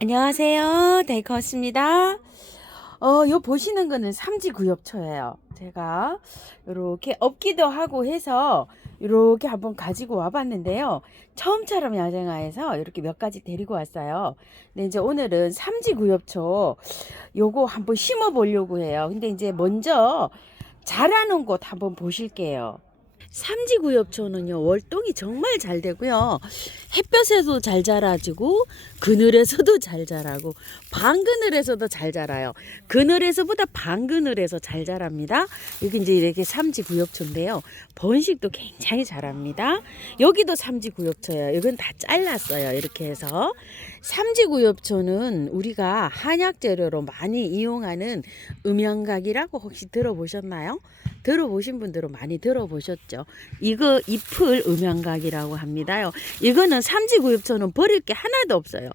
안녕하세요. 데이커스입니다. 요 보시는 거는 삼지구엽초예요. 제가 요렇게 없기도 하고 해서 요렇게 한번 가지고 와봤는데요. 처음처럼 야생화에서 이렇게 몇 가지 데리고 왔어요. 근데 이제 오늘은 삼지구엽초 요거 한번 심어 보려고 해요. 근데 이제 먼저 자라는 곳 한번 보실게요. 삼지구엽초는요 월동이 정말 잘 되고요, 햇볕에도 잘 자라지고 그늘에서도 잘 자라고 반그늘에서도 잘 자라요. 그늘에서보다 반그늘에서 잘 자랍니다. 여기 이제 이렇게 삼지구엽초인데요, 번식도 굉장히 잘합니다. 여기도 삼지구엽초예요. 이건 다 잘랐어요. 이렇게 해서 삼지구엽초는 우리가 한약 재료로 많이 이용하는 음양각이라고 혹시 들어보셨나요? 들어보신 분들은 많이 들어보셨죠. 이거 잎을 음양각이라고 합니다요. 이거는 삼지구엽초는 버릴 게 하나도 없어요.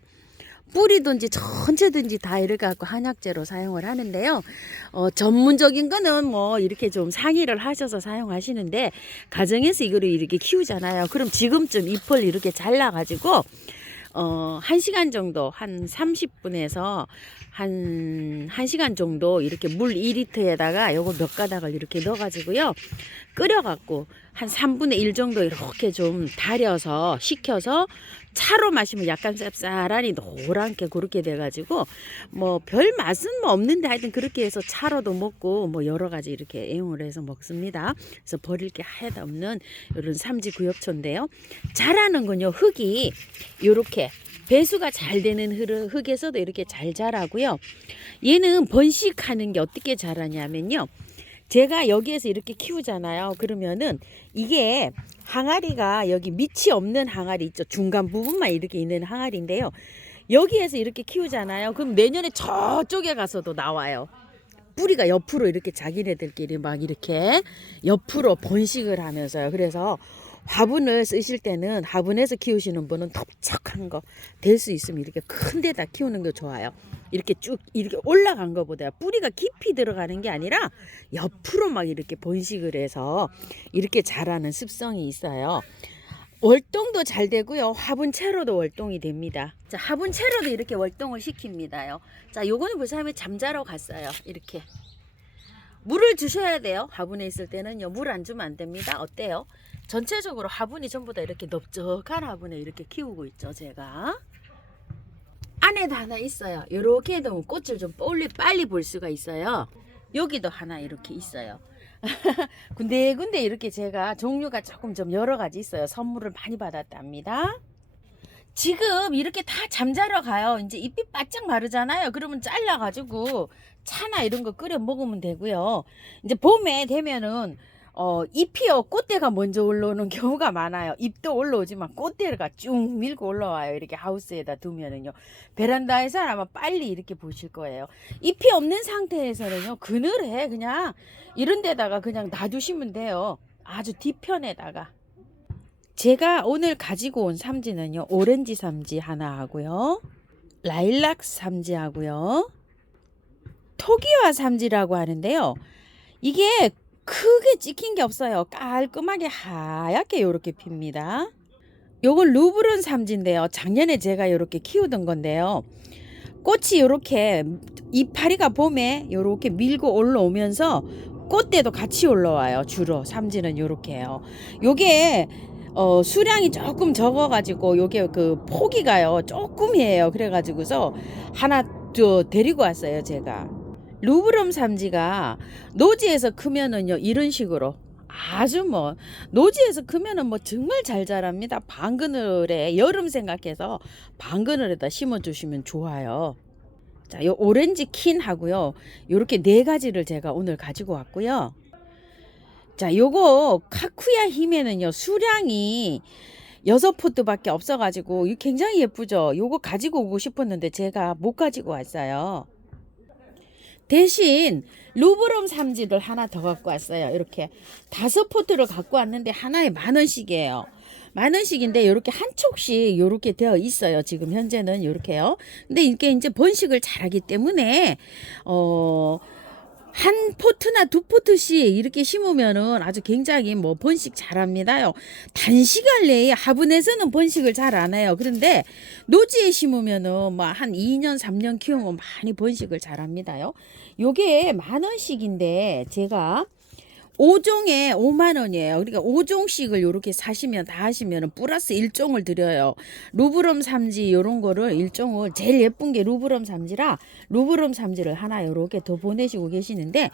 뿌리든지 전체든지 다 이렇게 갖고 한약재로 사용을 하는데요. 전문적인 거는 뭐 이렇게 좀 상의를 하셔서 사용하시는데, 가정에서 이거를 이렇게 키우잖아요. 그럼 지금쯤 잎을 이렇게 잘라가지고 1시간 정도, 한 30분에서 한 1시간 정도 이렇게 물 2리터에다가 요거 몇 가닥을 이렇게 넣어가지고요, 끓여갖고 한 3분의 1 정도 이렇게 좀 달여서 식혀서 차로 마시면 약간 쌉쌀하니 노랗게 그렇게 돼가지고 뭐 별 맛은 뭐 없는데 하여튼 그렇게 해서 차로도 먹고 뭐 여러 가지 이렇게 애용을 해서 먹습니다. 그래서 버릴 게 하나도 없는 이런 삼지구엽초인데요. 자라는 건요, 흙이 요렇게 배수가 잘 되는 흙에서도 이렇게 잘 자라고요. 얘는 번식하는 게 어떻게 자라냐면요, 제가 여기에서 이렇게 키우잖아요. 그러면은 이게 항아리가 여기 밑이 없는 항아리 있죠. 중간 부분만 이렇게 있는 항아리인데요. 여기에서 이렇게 키우잖아요. 그럼 내년에 저쪽에 가서도 나와요. 뿌리가 옆으로 이렇게 자기네들끼리 막 이렇게 옆으로 번식을 하면서요. 그래서 화분을 쓰실 때는, 화분에서 키우시는 분은 넓적한 거 될 수 있으면 이렇게 큰 데다 키우는 게 좋아요. 이렇게 쭉 이렇게 올라간 것보다 뿌리가 깊이 들어가는 게 아니라 옆으로 막 이렇게 번식을 해서 이렇게 자라는 습성이 있어요. 월동도 잘 되고요, 화분채로도 월동이 됩니다. 자, 화분채로도 이렇게 월동을 시킵니다요. 자, 요거는 벌써 하면 잠자러 갔어요. 이렇게 물을 주셔야 돼요. 화분에 있을 때는요, 물 안 주면 안 됩니다. 어때요? 전체적으로 화분이 전부 다 이렇게 넓적한 화분에 이렇게 키우고 있죠, 제가. 안에도 하나 있어요. 이렇게 해도 꽃을 좀 빨리 볼 수가 있어요. 여기도 하나 이렇게 있어요. 군데군데 이렇게 제가 종류가 조금 좀 여러 가지 있어요. 선물을 많이 받았답니다. 지금 이렇게 다 잠자러 가요. 이제 잎이 바짝 마르잖아요. 그러면 잘라가지고 차나 이런 거 끓여 먹으면 되고요. 이제 봄에 되면은 잎이요, 꽃대가 먼저 올라오는 경우가 많아요. 잎도 올라오지만 꽃대가 쭉 밀고 올라와요. 이렇게 하우스에다 두면은요. 베란다에서 아마 빨리 이렇게 보실 거예요. 잎이 없는 상태에서는요, 그늘에 그냥 이런 데다가 그냥 놔두시면 돼요. 아주 뒤편에다가. 제가 오늘 가지고 온 삼지는요, 오렌지 삼지 하나 하고요, 라일락 삼지 하고요, 토기와 삼지라고 하는데요. 이게 크게 찍힌 게 없어요. 깔끔하게 하얗게 요렇게 핍니다. 요건 루브론 삼지인데요, 작년에 제가 요렇게 키우던 건데요, 꽃이 요렇게 이파리가 봄에 요렇게 밀고 올라오면서 꽃대도 같이 올라와요. 주로 삼지는 요렇게요. 요게 수량이 조금 적어가지고 요게 그 포기가요 조금이에요. 그래가지고서 하나 저 데리고 왔어요, 제가. 루브름 삼지가 노지에서 크면은요, 이런 식으로 아주 뭐 노지에서 크면은 뭐 정말 잘 자랍니다. 방그늘에, 여름 생각해서 방그늘에다 심어 주시면 좋아요. 자, 요 오렌지 킨 하고요, 요렇게 네 가지를 제가 오늘 가지고 왔고요. 자, 요거 카쿠야 힘에는요, 수량이 6포트밖에 없어가지고 이거 굉장히 예쁘죠. 요거 가지고 오고 싶었는데 제가 못 가지고 왔어요. 대신 루브롬 삼지를 하나 더 갖고 왔어요. 이렇게 5포트를 갖고 왔는데 하나에 10,000원씩이에요. 10,000원씩인데 이렇게 한 촉씩 이렇게 되어 있어요. 지금 현재는 이렇게요. 근데 이게 이제 번식을 잘하기 때문에 한 포트나 두 포트씩 이렇게 심으면은 아주 굉장히 뭐 번식 잘합니다요. 단시간 내에 화분에서는 번식을 잘 안 해요. 그런데 노지에 심으면은 뭐 한 2년, 3년 키우면 많이 번식을 잘합니다요. 요게 10,000원씩인데 제가 5종에 5만 원이에요. 그러니까 5종씩을 이렇게 사시면 다 하시면 플러스 1종을 드려요. 루브럼 삼지 요런 거를 1종을 제일 예쁜 게 루브럼 삼지라 루브럼 삼지를 하나 요렇게 더 보내시고 계시는데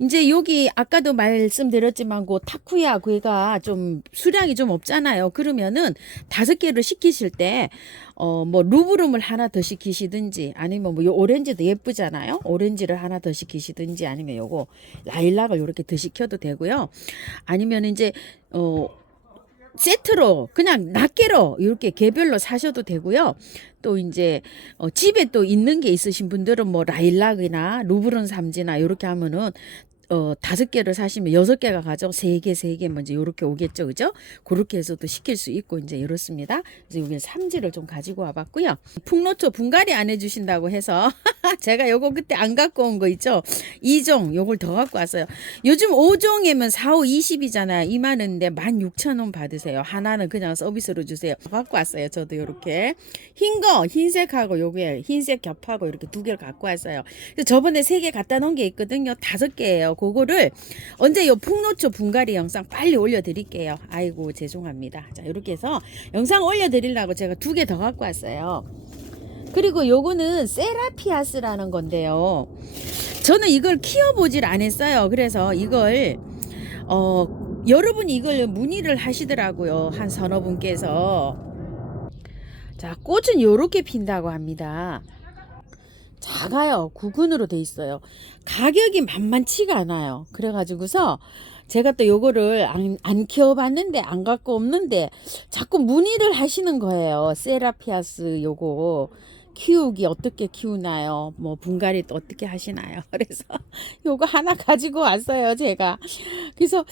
이제 여기 아까도 말씀드렸지만 그 타쿠야 그가 좀 수량이 좀 없잖아요. 그러면은 5개를 시키실 때 뭐 루브름을 하나 더 시키시든지 아니면 뭐 요 오렌지도 예쁘잖아요. 오렌지를 하나 더 시키시든지 아니면 요거 라일락을 요렇게 더 시켜도 되고요. 아니면 이제 세트로 그냥 낱개로 이렇게 개별로 사셔도 되고요. 또 이제 집에 또 있는 게 있으신 분들은 뭐 라일락이나 루브론 삼지나 이렇게 하면은 5개를 사시면 6개가 가죠. 3개 먼저 요렇게 오겠죠. 그죠? 그렇게 해서도 시킬 수 있고 이제 이렇습니다. 그래서 여기 삼지를 좀 가지고 와봤고요. 풍노초 분갈이 안 해주신다고 해서 제가 요거 그때 안 갖고 온 거 있죠. 2종 요걸 더 갖고 왔어요. 요즘 5종이면 4, 5, 20이잖아요. 2만 원인데 16,000원 받으세요. 하나는 그냥 서비스로 주세요. 갖고 왔어요. 저도 요렇게 흰 거 흰색하고 요게 흰색 겹하고 이렇게 2개를 갖고 왔어요. 그래서 저번에 3개 갖다 놓은 게 있거든요. 5개예요. 그거를 언제 요 풍노초 분갈이 영상 빨리 올려드릴게요. 아이고 죄송합니다. 자 이렇게 해서 영상 올려드리려고 제가 2개 더 갖고 왔어요. 그리고 요거는 세라피아스라는 건데요. 저는 이걸 키워보질 않았어요. 그래서 이걸 여러분이 이걸 문의를 하시더라고요. 한 서너 분께서. 자 꽃은 요렇게 핀다고 합니다. 작아요. 구근으로 돼 있어요. 가격이 만만치가 않아요. 그래가지고서 제가 또 요거를 안 키워봤는데 안 갖고 없는데 자꾸 문의를 하시는 거예요. 세라피아스 요거 키우기 어떻게 키우나요? 뭐 분갈이 또 어떻게 하시나요? 그래서 요거 하나 가지고 왔어요. 제가. 그래서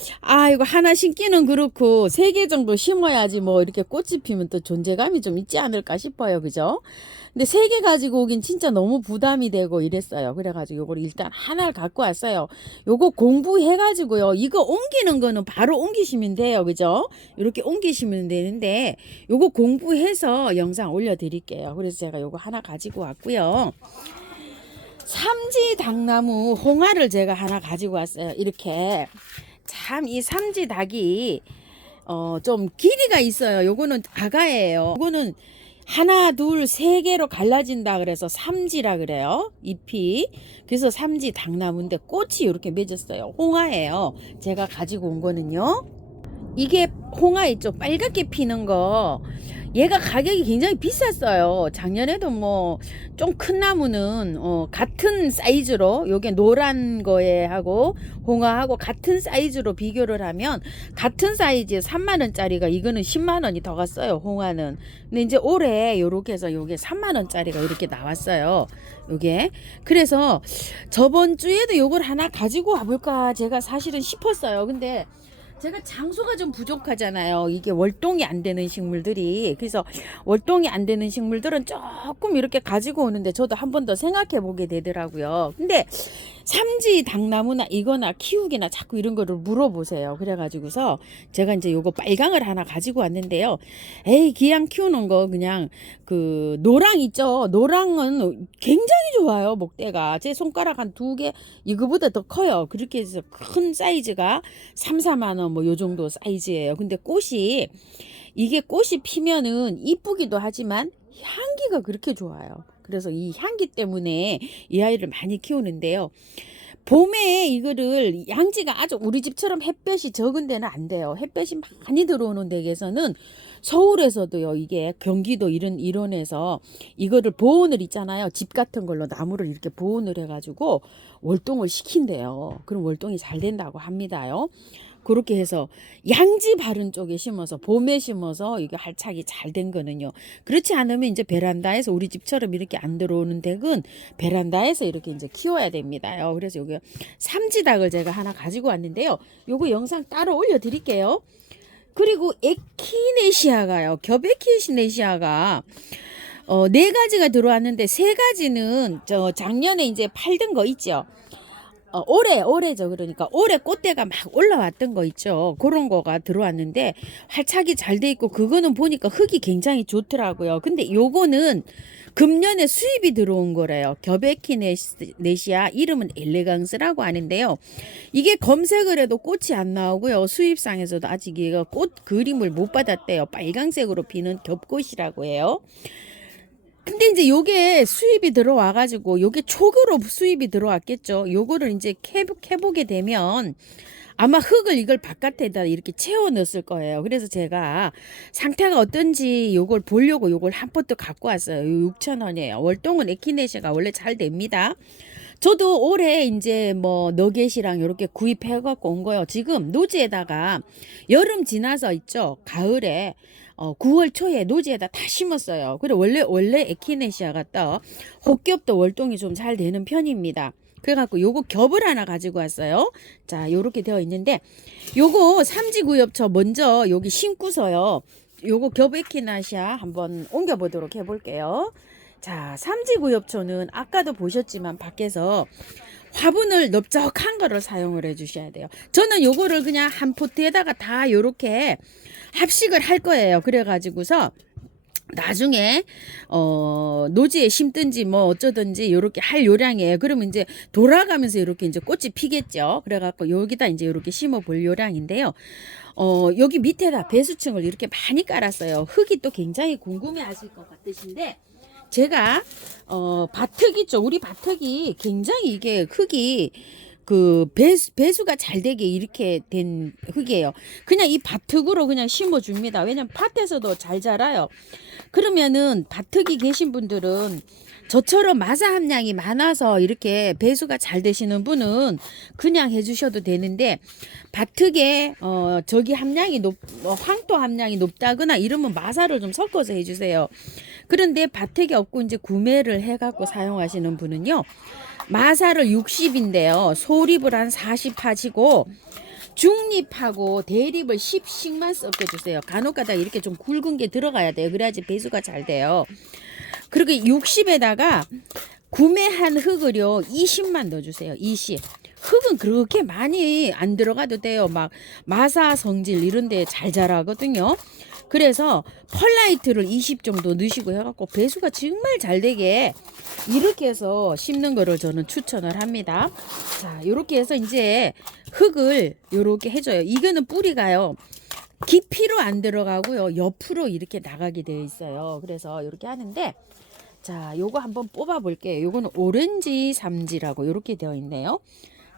이거 하나 심기는 그렇고 3개 정도 심어야지 뭐 이렇게 꽃이 피면 또 존재감이 좀 있지 않을까 싶어요. 그죠? 근데 3개 가지고 오긴 진짜 너무 부담이 되고 이랬어요. 그래가지고 요걸 일단 하나를 갖고 왔어요. 요거 공부해가지고요. 이거 옮기는 거는 바로 옮기시면 돼요. 그죠? 이렇게 옮기시면 되는데 요거 공부해서 영상 올려드릴게요. 그래서 제가 요거 하나 가지고 왔고요. 삼지 닭나무 홍화를 제가 하나 가지고 왔어요. 이렇게 참 이 삼지 닭이 좀 길이가 있어요. 요거는 아가예요. 요거는 하나, 둘, 3개로 갈라진다 그래서 삼지라 그래요. 잎이. 그래서 삼지 닭나무인데 꽃이 이렇게 맺었어요. 홍화예요. 제가 가지고 온 거는요. 이게 홍화 있죠. 빨갛게 피는 거. 얘가 가격이 굉장히 비쌌어요. 작년에도 뭐 좀 큰 나무는 같은 사이즈로 요게 노란 거에 하고 홍화하고 같은 사이즈로 비교를 하면 같은 사이즈에 3만 원짜리가 이거는 10만 원이 더 갔어요. 홍화는. 근데 이제 올해 요렇게 해서 요게 3만 원짜리가 이렇게 나왔어요. 요게. 그래서 저번 주에도 요걸 하나 가지고 와볼까 제가 사실은 싶었어요. 근데 제가 장소가 좀 부족하잖아요. 이게 월동이 안 되는 식물들이. 그래서 월동이 안 되는 식물들은 조금 이렇게 가지고 오는데 저도 한 번 더 생각해 보게 되더라고요. 근데 삼지 닭나무나 이거나 키우기나 자꾸 이런 거를 물어보세요. 그래가지고서 제가 이제 요거 빨강을 하나 가지고 왔는데요. 에이 기양 키우는 거 그냥 그 노랑 있죠. 노랑은 굉장히 좋아요. 목대가 제 손가락 한 2개 이거보다 더 커요. 그렇게 해서 큰 사이즈가 3, 4만 원 뭐 요 정도 사이즈예요. 근데 이게 꽃이 피면은 이쁘기도 하지만 향기가 그렇게 좋아요. 그래서 이 향기 때문에 이 아이를 많이 키우는데요. 봄에 이거를 양지가 아주 우리 집처럼 햇볕이 적은 데는 안 돼요. 햇볕이 많이 들어오는 데에서는 서울에서도요. 이게 경기도 이런 일원에서 이거를 보온을 있잖아요. 집 같은 걸로 나무를 이렇게 보온을 해가지고 월동을 시킨대요. 그럼 월동이 잘 된다고 합니다요. 그렇게 해서 양지 바른 쪽에 심어서 봄에 심어서 이게 활착이 잘 된 거는요. 그렇지 않으면 이제 베란다에서 우리 집처럼 이렇게 안 들어오는 댁은 베란다에서 이렇게 이제 키워야 됩니다요. 그래서 여기 삼지닭을 제가 하나 가지고 왔는데요. 요거 영상 따로 올려드릴게요. 그리고 에키네시아가요. 겹에키네시아가 4가지가 들어왔는데 3가지는 저 작년에 이제 팔던 거 있죠. 올해죠. 그러니까 올해 꽃대가 막 올라왔던 거 있죠. 그런 거가 들어왔는데 활착이 잘 돼 있고 그거는 보니까 흙이 굉장히 좋더라고요. 근데 요거는 금년에 수입이 들어온 거래요. 겨베키네시아 이름은 엘레강스라고 하는데요. 이게 검색을 해도 꽃이 안 나오고요. 수입상에서도 아직 얘가 꽃 그림을 못 받았대요. 빨강색으로 피는 겹꽃이라고 해요. 근데 이제 요게 수입이 들어와가지고 요게 촉으로 수입이 들어왔겠죠. 요거를 이제 캐보게 되면 아마 흙을 이걸 바깥에다 이렇게 채워 넣었을 거예요. 그래서 제가 상태가 어떤지 요걸 보려고 요걸 한 포트 갖고 왔어요. 6,000원이에요. 월동은 에키네시아가 원래 잘 됩니다. 저도 올해 이제 뭐 너겟이랑 이렇게 구입해 갖고 온 거요. 지금 노지에다가 여름 지나서 있죠. 가을에 9월 초에 노지에다 다 심었어요. 그래 원래 에키네시아가 또 혹겹도 월동이 좀 잘 되는 편입니다. 그래갖고 요거 겹을 하나 가지고 왔어요. 자, 요렇게 되어 있는데 요거 삼지구엽초 먼저 여기 심고서요. 요거 겹 에키네시아 한번 옮겨 보도록 해볼게요. 자, 삼지구엽초는 아까도 보셨지만 밖에서 화분을 넓적한 거를 사용을 해 주셔야 돼요. 저는 요거를 그냥 한 포트에다가 다 요렇게 합식을 할 거예요. 그래 가지고서 나중에 노지에 심든지 뭐 어쩌든지 요렇게 할 요량이에요. 그러면 이제 돌아가면서 이렇게 이제 꽃이 피겠죠. 그래 갖고 여기다 이제 요렇게 심어 볼 요량인데요. 여기 밑에다 배수층을 이렇게 많이 깔았어요. 흙이 또 굉장히 궁금해 하실 것 같으신데 제가 바특 있죠. 우리 바특이 굉장히 이게 흙이 그 배수가 잘 되게 이렇게 된 흙이에요. 그냥 이 바특으로 그냥 심어 줍니다. 왜냐면 밭에서도 잘 자라요. 그러면은 바특이 계신 분들은 저처럼 마사 함량이 많아서 이렇게 배수가 잘 되시는 분은 그냥 해주셔도 되는데 바특에 저기 함량이 황토 함량이 높다거나 이러면 마사를 좀 섞어서 해주세요. 그런데 바특이 없고 이제 구매를 해갖고 사용하시는 분은요 마사를 60인데요 소립을 한 40 하시고 중립하고 대립을 10씩만 섞어주세요. 간혹가다 이렇게 좀 굵은 게 들어가야 돼요. 그래야지 배수가 잘 돼요. 그리고 60에다가 구매한 흙을요 20만 넣어주세요. 20. 흙은 그렇게 많이 안 들어가도 돼요. 막 마사 성질 이런 데 잘 자라거든요. 그래서 펄라이트를 20 정도 넣으시고 해갖고 배수가 정말 잘 되게 이렇게 해서 심는 거를 저는 추천을 합니다. 자, 이렇게 해서 이제 흙을 이렇게 해줘요. 이거는 뿌리가요. 깊이로 안 들어가고요. 옆으로 이렇게 나가게 되어 있어요. 그래서 이렇게 하는데 자, 요거 한번 뽑아 볼게요. 요거는 오렌지 삼지라고 이렇게 되어 있네요.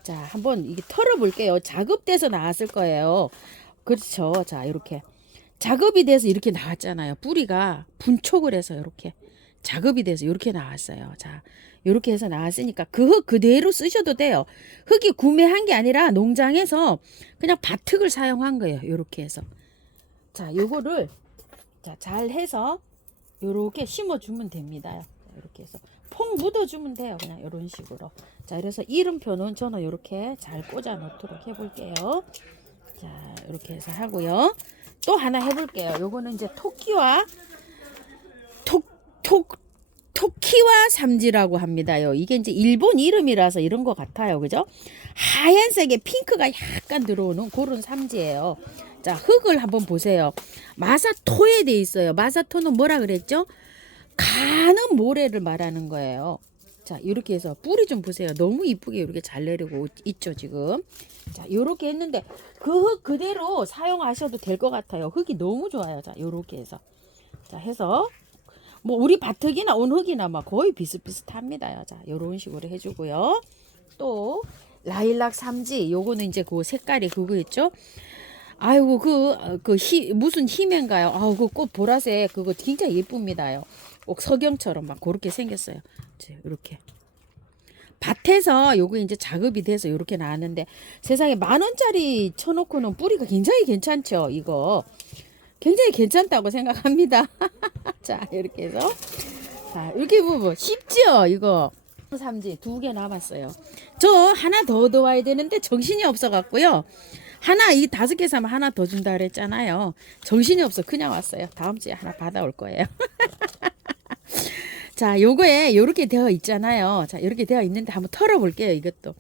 자, 한번 이게 털어 볼게요. 작업돼서 나왔을 거예요. 그렇죠. 자, 이렇게 작업이 돼서 이렇게 나왔잖아요. 뿌리가 분촉을 해서 이렇게 작업이 돼서 이렇게 나왔어요. 자, 이렇게 해서 나왔으니까 그 흙 그대로 쓰셔도 돼요. 흙이 구매한 게 아니라 농장에서 그냥 밭흙을 사용한 거예요. 이렇게 해서. 자, 요거를 자, 잘 해서 요렇게 심어주면 됩니다. 이렇게 해서 퐁 묻어주면 돼요. 그냥 이런 식으로. 자, 그래서 이름표는 저는 이렇게 잘 꽂아 놓도록 해볼게요. 자, 이렇게 해서 하고요. 또 하나 해볼게요. 요거는 이제 토끼와 토끼와 삼지라고 합니다요. 이게 이제 일본 이름이라서 이런 것 같아요. 그죠? 하얀색에 핑크가 약간 들어오는 그런 삼지예요. 자, 흙을 한번 보세요. 마사토에 돼 있어요. 마사토는 뭐라 그랬죠? 가는 모래를 말하는 거예요. 자, 이렇게 해서 뿌리 좀 보세요. 너무 이쁘게 이렇게 잘 내리고 있죠, 지금. 자, 요렇게 했는데 그 흙 그대로 사용하셔도 될 것 같아요. 흙이 너무 좋아요. 자, 요렇게 해서. 자, 해서 뭐 우리 밭흙이나 온 흙이나 막 거의 비슷비슷합니다. 자, 요런 식으로 해주고요. 또 라일락 삼지 요거는 이제 그 색깔이 그거 있죠? 아이고 무슨 희맨가요? 아우 그 꽃 보라색 그거 진짜 예쁩니다요. 꼭 석영처럼 막 그렇게 생겼어요. 이렇게 밭에서 요거 이제 작업이 돼서 이렇게 나왔는데 세상에 10,000원짜리 쳐놓고는 뿌리가 굉장히 괜찮죠. 이거 굉장히 괜찮다고 생각합니다. 자, 이렇게 해서 자, 이렇게 보면 쉽죠. 이거 삼지 2개 남았어요. 저 하나 더 넣어야 되는데 정신이 없어 갖고요. 하나 이 5개 사면 하나 더 준다 그랬잖아요. 정신이 없어 그냥 왔어요. 다음 주에 하나 받아올 거예요. 자, 요거에 요렇게 되어 있잖아요. 자, 이렇게 되어 있는데 한번 털어 볼게요. 이것도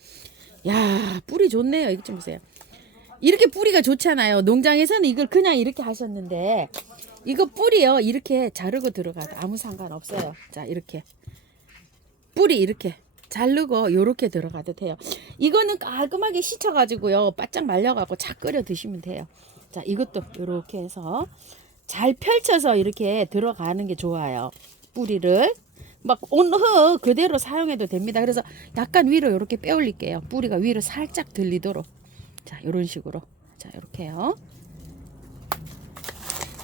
야, 뿌리 좋네요. 이거 좀 보세요. 이렇게 뿌리가 좋잖아요. 농장에서는 이걸 그냥 이렇게 하셨는데 이거 뿌리요. 이렇게 자르고 들어가도 아무 상관없어요. 자, 이렇게 뿌리 이렇게 자르고 요렇게 들어가도 돼요. 이거는 깔끔하게 씻어가지고요. 바짝 말려갖고 차 끓여 드시면 돼요. 자, 이것도 요렇게 해서 잘 펼쳐서 이렇게 들어가는 게 좋아요. 뿌리를 막 온흙 그대로 사용해도 됩니다. 그래서 약간 위로 이렇게 빼올릴게요. 뿌리가 위로 살짝 들리도록. 자, 이런 식으로. 자, 이렇게요.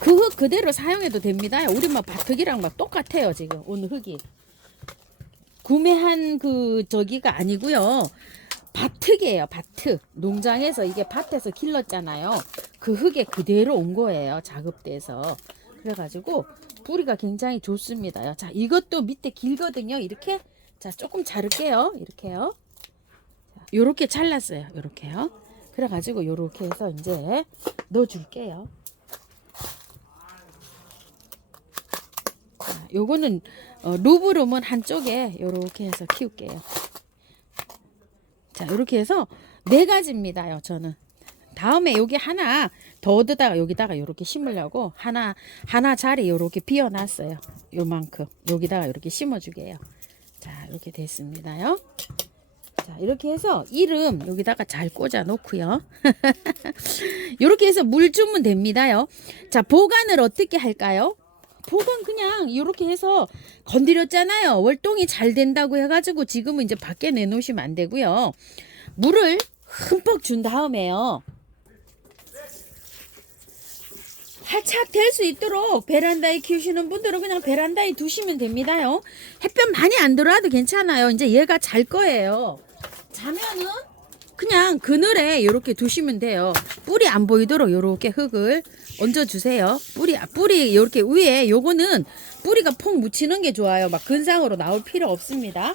그 흙 그대로 사용해도 됩니다. 우리 막 밭흙이랑 막 똑같아요. 지금 오늘 흙이 구매한 그 저기가 아니고요. 밭흙이에요. 밭흙. 농장에서 이게 밭에서 길렀잖아요. 그 흙에 그대로 온 거예요. 작업돼서. 그래가지고 뿌리가 굉장히 좋습니다. 자, 이것도 밑에 길거든요. 이렇게. 자, 조금 자를게요. 이렇게요. 자, 요렇게 잘랐어요. 요렇게요. 그래가지고 요렇게 해서 이제 넣어줄게요. 자, 요거는 루브룸은 한쪽에 요렇게 해서 키울게요. 자, 요렇게 해서 4가지입니다요. 저는 다음에 여기 하나 더 얻다가 여기다가 요렇게 심으려고 하나 자리 요렇게 비워놨어요. 요만큼 여기다가 이렇게 심어주게요. 자, 이렇게 됐습니다요. 자, 이렇게 해서 이름 여기다가 잘 꽂아 놓고요. 이렇게 해서 물 주면 됩니다요. 자, 보관을 어떻게 할까요? 보관 그냥 이렇게 해서 건드렸잖아요. 월동이 잘 된다고 해가지고 지금은 이제 밖에 내놓으시면 안 되고요. 물을 흠뻑 준 다음에요. 활착 될 수 있도록 베란다에 키우시는 분들은 그냥 베란다에 두시면 됩니다요. 햇볕 많이 안 들어와도 괜찮아요. 이제 얘가 잘 거예요. 자면은 그냥 그늘에 이렇게 두시면 돼요. 뿌리 안 보이도록 이렇게 흙을 얹어주세요. 뿌리 이렇게 위에 요거는 뿌리가 폭 묻히는 게 좋아요. 막 근상으로 나올 필요 없습니다.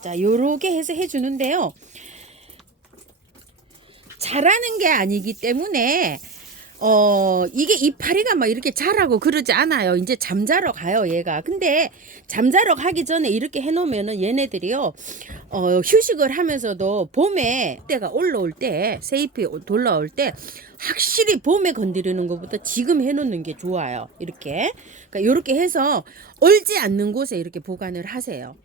자, 요렇게 해서 해주는데요. 자라는 게 아니기 때문에 이게 이파리가 막 이렇게 자라고 그러지 않아요. 이제 잠자러 가요, 얘가. 근데 잠자러 가기 전에 이렇게 해놓으면은 얘네들이요, 휴식을 하면서도 봄에 때가 올라올 때, 새잎이 돌아올 때, 확실히 봄에 건드리는 것보다 지금 해놓는 게 좋아요. 이렇게. 그러니까 이렇게 해서 얼지 않는 곳에 이렇게 보관을 하세요.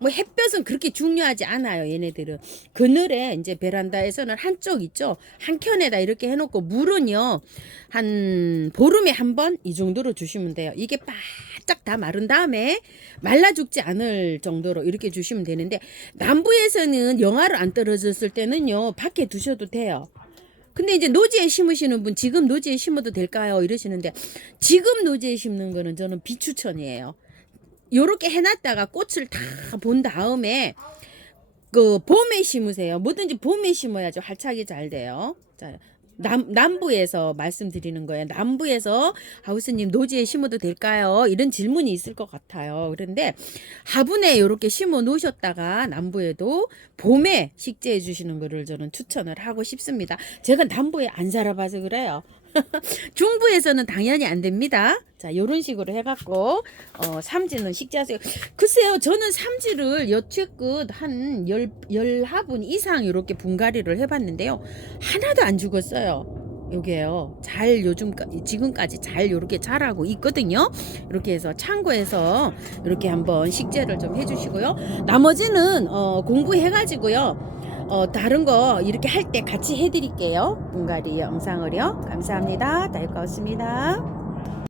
뭐 햇볕은 그렇게 중요하지 않아요. 얘네들은 그늘에 이제 베란다에서는 한쪽 있죠, 한 켠에다 이렇게 해놓고 물은요 한 보름에 한 번 이 정도로 주시면 돼요. 이게 바짝 다 마른 다음에 말라 죽지 않을 정도로 이렇게 주시면 되는데, 남부에서는 영하로 안 떨어졌을 때는요 밖에 두셔도 돼요. 근데 이제 노지에 심으시는 분, 지금 노지에 심어도 될까요 이러시는데, 지금 노지에 심는 거는 저는 비추천이에요. 요렇게 해놨다가 꽃을 다 본 다음에 그 봄에 심으세요. 뭐든지 봄에 심어야죠. 활착이 잘 돼요. 자, 남부에서 말씀드리는 거예요. 남부에서 하우스님 노지에 심어도 될까요? 이런 질문이 있을 것 같아요. 그런데 화분에 이렇게 심어 놓으셨다가 남부에도 봄에 식재해 주시는 거를 저는 추천을 하고 싶습니다. 제가 남부에 안 살아봐서 그래요. 중부에서는 당연히 안 됩니다. 자, 요런 식으로 해갖고 삼지는 식재하세요. 글쎄요, 저는 삼지를 여태껏 한 10화분 이상 이렇게 분갈이를 해봤는데요, 하나도 안 죽었어요. 요게요, 잘 지금까지 잘 요렇게 자라고 있거든요. 이렇게 해서 참고해서 이렇게 한번 식재를 좀 해주시고요. 나머지는 공부해가지고요, 다른 거 이렇게 할 때 같이 해드릴게요. 분갈이 영상을요. 감사합니다. 달거웠습니다.